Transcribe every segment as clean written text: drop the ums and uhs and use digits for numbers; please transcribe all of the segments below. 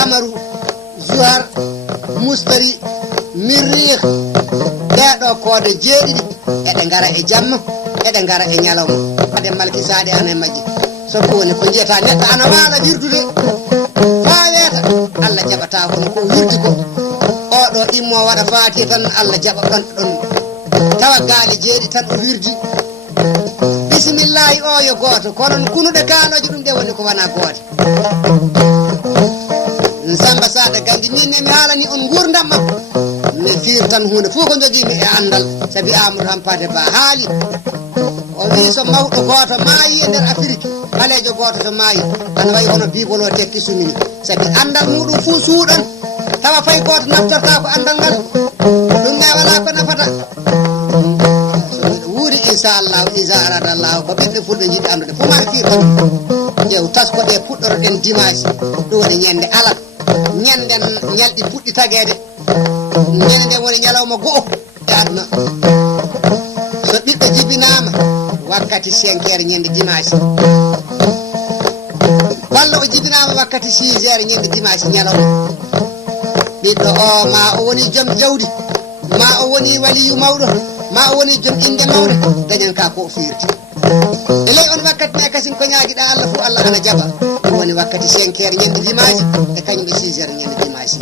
kamaru zuhar mustari mirrikh deɗo koode jeeɗiɗi eɗe ngara e jamma eɗe ngara e ñalawma ade malki saade ana majji soko woni ko jiyata neɗɗo ana waala wirdude fa weeta Allah jaɓata hono ko wirdi ko oɗo immo waɗa faati tan Allah jaɓa ɗon tawa gaali jeeɗi tan o wirdi bisimillahi o yo gooto kono kunuɗe kaanoje ɗum ɗe woni ko wona goote Samba Sada Gandi min mi haalani on gurdam makko mi fiir tan hunde fof ko jogimi e andal sabi Amadou Hampate Ba haali o wi so mawɗo gooto maayi e nder Afrique ɓaleejo gooto to maayi ana wayi hono bibolo tekki sumini sabi andal muɗum fuu suuɗan tawa fay gooto naftorta ko andal ngal ɗum ne wala ko nafata wuuri inchallahu isa aradallahu ko ɓeɓɓe fulɓe jiɗi andude fof ma fiir tan ƴeew tasko ɗe puɗɗoroɗen dimanche ɗum woni ñande alal ñanden ñalɗi puɗɗi taguede ñande nde woni ñalawma go'o e aduna so ɓiɗɗo jibinama wakkati 5 heures ñande dimanche walla o jibinama wakkati 6 heures ñande dimanche ñalawma ɓiɗɗo o ma o woni joom jawdi ma o woni waliyu mawɗo ma o woni joom inde mawɗo dañan ka ko firti e ley on wakkati me kasin ko ñaaguiɗa Allah fu Allah ana jaɓa ɗum woni wakkati 5 heures ñande dimanche e kañumɓe 6 heures ñande dimanche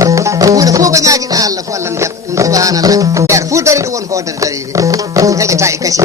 hunde fof ko ñaaguiɗa Allah fu Allah ana jaɓa ɗum subhanallah nder fu dari ɗo won hodere dariri ɗum heƴata e kasi